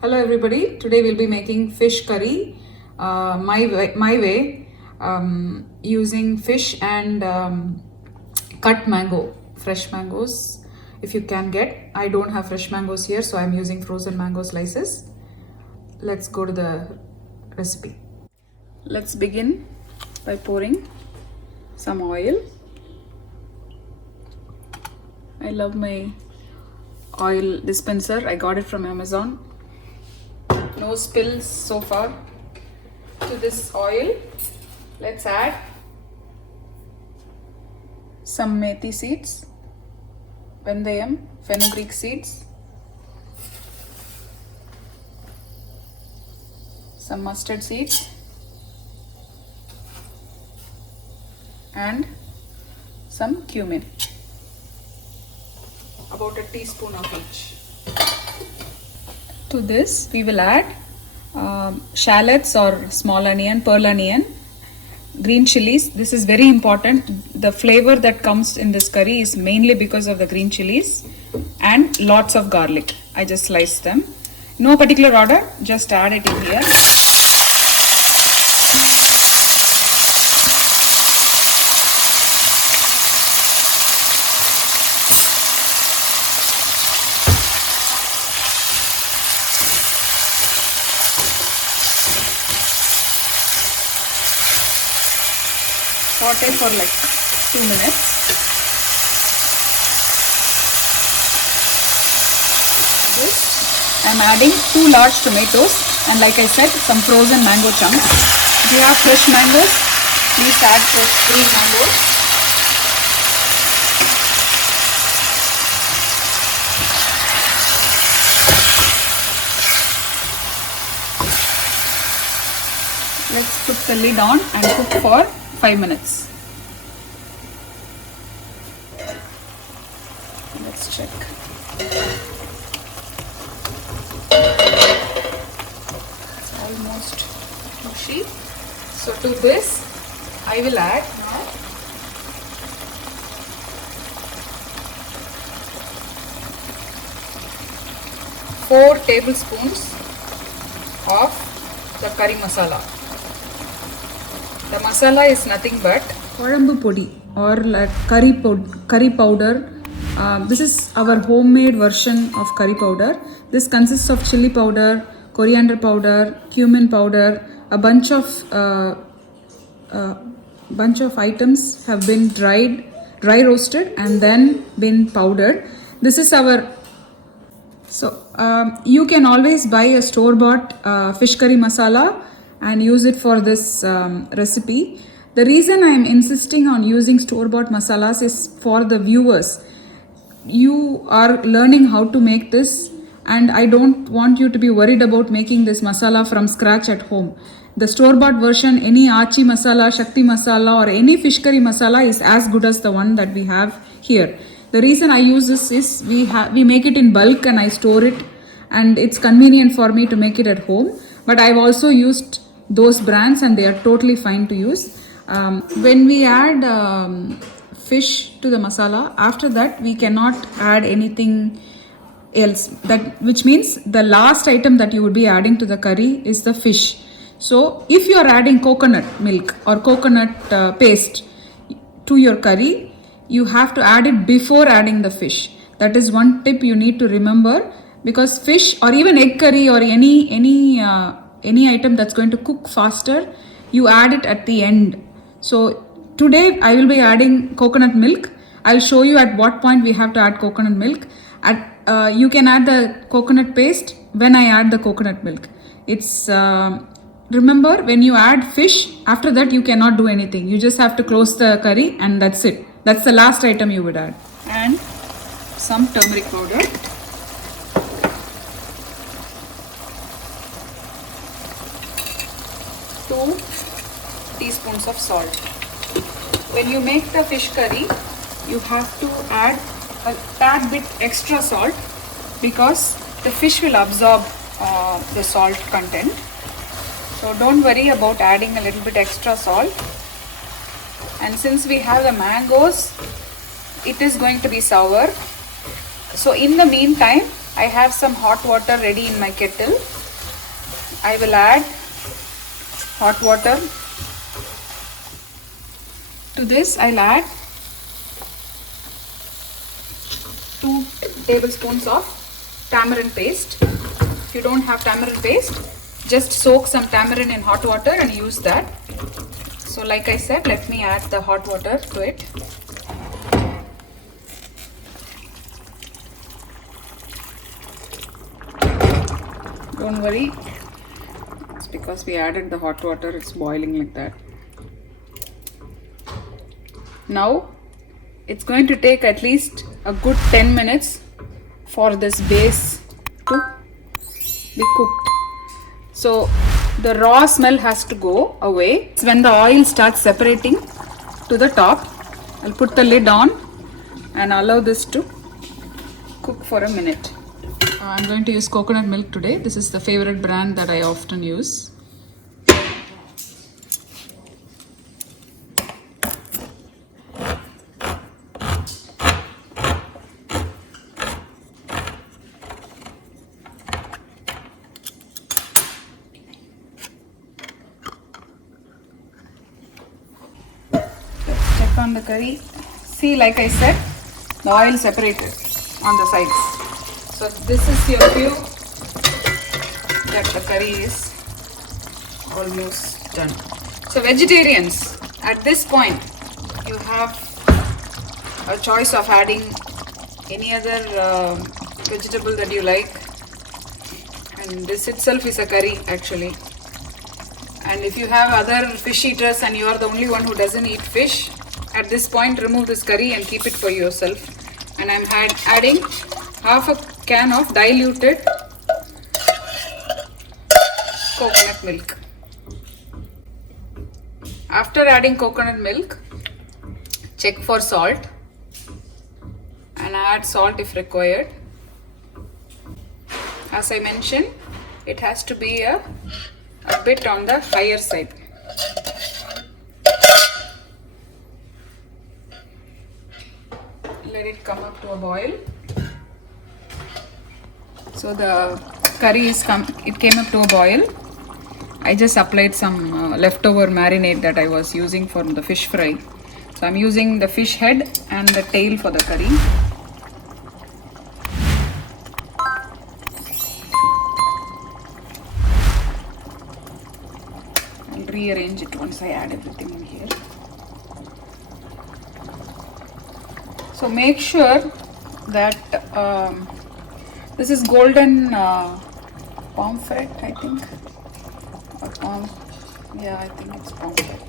Hello everybody, today we'll be making fish curry my way using fish and cut mango, fresh mangoes if you can get. I don't have fresh mangoes here, so I'm using frozen mango slices. Let's go to the recipe. Let's begin by pouring some oil. I love my oil dispenser. I got it from Amazon. No spills so far. To this oil, let's add some methi seeds, vendayam, fenugreek seeds, some mustard seeds, and some cumin, about a teaspoon of each. To this we will add shallots or small onion, pearl onion, green chilies. This is very important. The flavor that comes in this curry is mainly because of the green chilies, and lots of garlic. I just sliced them. No particular order, just add it in here. Saute for like 2 minutes. This I'm adding 2 large tomatoes, and like I said, some frozen mango chunks. If you have fresh mangoes, please add fresh mangoes. Let's put the lid on and cook for 5 minutes. Let's check. It's almost mushy. So to this, I will add now 4 tablespoons of the curry masala. The masala is nothing but Kuzhambu podi or like curry powder. This is our homemade version of curry powder. This consists of chili powder, coriander powder, cumin powder. A bunch of items have been dry roasted and then been powdered. This is our. So you can always buy a store-bought fish curry masala and use it for this recipe. The reason I am insisting on using store-bought masalas is for the viewers. You are learning how to make this, and I don't want you to be worried about making this masala from scratch at home. The store-bought version, any Achi masala, Shakti masala, or any fish curry masala is as good as the one that we have here. The reason I use this is we make it in bulk and I store it, and it's convenient for me to make it at home. But I've also used those brands and they are totally fine to use. When we add fish to the masala, after that we cannot add anything else. Which means the last item that you would be adding to the curry is the fish. So if you are adding coconut milk or coconut paste to your curry, you have to add it before adding the fish. That is one tip you need to remember, because fish or even egg curry or any item that's going to cook faster, you add it at the end. So today I will be adding coconut milk. I'll show you at what point we have to add coconut milk. You can add the coconut paste when I add the coconut milk. It's remember, when you add fish, after that you cannot do anything. You just have to close the curry and that's it. That's the last item you would add. And some turmeric powder. 2 teaspoons of salt. When you make the fish curry, you have to add a tad bit extra salt because the fish will absorb the salt content. So don't worry about adding a little bit extra salt. And since we have the mangoes, it is going to be sour. So in the meantime, I have some hot water ready in my kettle. I will add hot water. To this I'll add 2 tablespoons of tamarind paste. If you don't have tamarind paste, just soak some tamarind in hot water and use that. So like I said, let me add the hot water to it. Don't worry, it's because we added the hot water, it's boiling like that. Now it's going to take at least a good 10 minutes for this base to be cooked. So the raw smell has to go away. It's when the oil starts separating to the top. I'll put the lid on and allow this to cook for a minute. I'm going to use coconut milk today. This is the favorite brand that I often use. On the curry, see, like I said, the oil separated on the sides. So this is your cue that the curry is almost done. So vegetarians, at this point you have a choice of adding any other vegetable that you like, and this itself is a curry actually. And if you have other fish eaters and you are the only one who doesn't eat fish, at this point remove this curry and keep it for yourself. And I'm adding half a can of diluted coconut milk. After adding coconut milk, check for salt and add salt if required. As I mentioned, it has to be a bit on the higher side. Let it come up to a boil. So the curry came up to a boil. I just applied some leftover marinade that I was using for the fish fry. So I'm using the fish head and the tail for the curry. I'll rearrange it once I add everything in here. So make sure that this is golden pomfret, I think, or yeah, I think it's pomfret.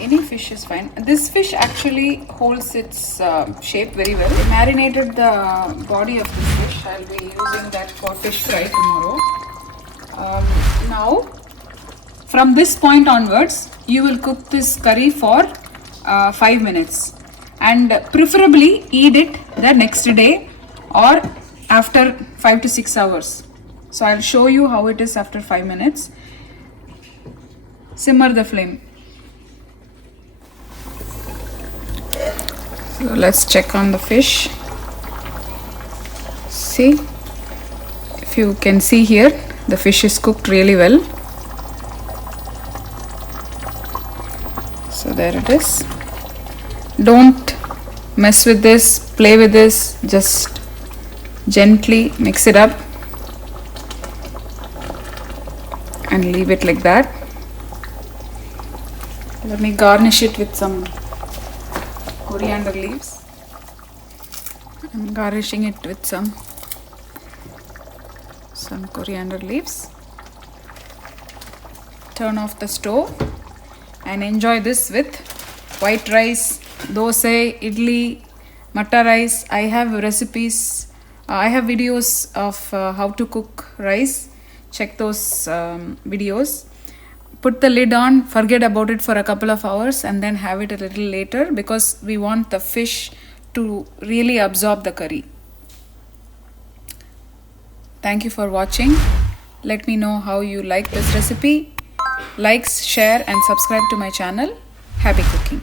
Any fish is fine. This fish actually holds its shape very well. I marinated the body of this fish. I'll be using that for fish fry tomorrow. Now, from this point onwards, you will cook this curry for 5 minutes. And preferably eat it the next day or after 5 to 6 hours. So I'll show you how it is after 5 minutes. Simmer the flame. So let's check on the fish. See, if you can see here, the fish is cooked really well. So there it is. Don't mess with this, play with this, just gently mix it up and leave it like that. Let me garnish it with some coriander leaves. I'm garnishing it with some coriander leaves. Turn off the stove and enjoy this with white rice, dosa, idli, matta rice. I have recipes, I have videos of how to cook rice. Check those videos. Put the lid on, forget about it for a couple of hours and then have it a little later because we want the fish to really absorb the curry. Thank you for watching. Let me know how you like this recipe. Like, share and subscribe to my channel. Happy cooking.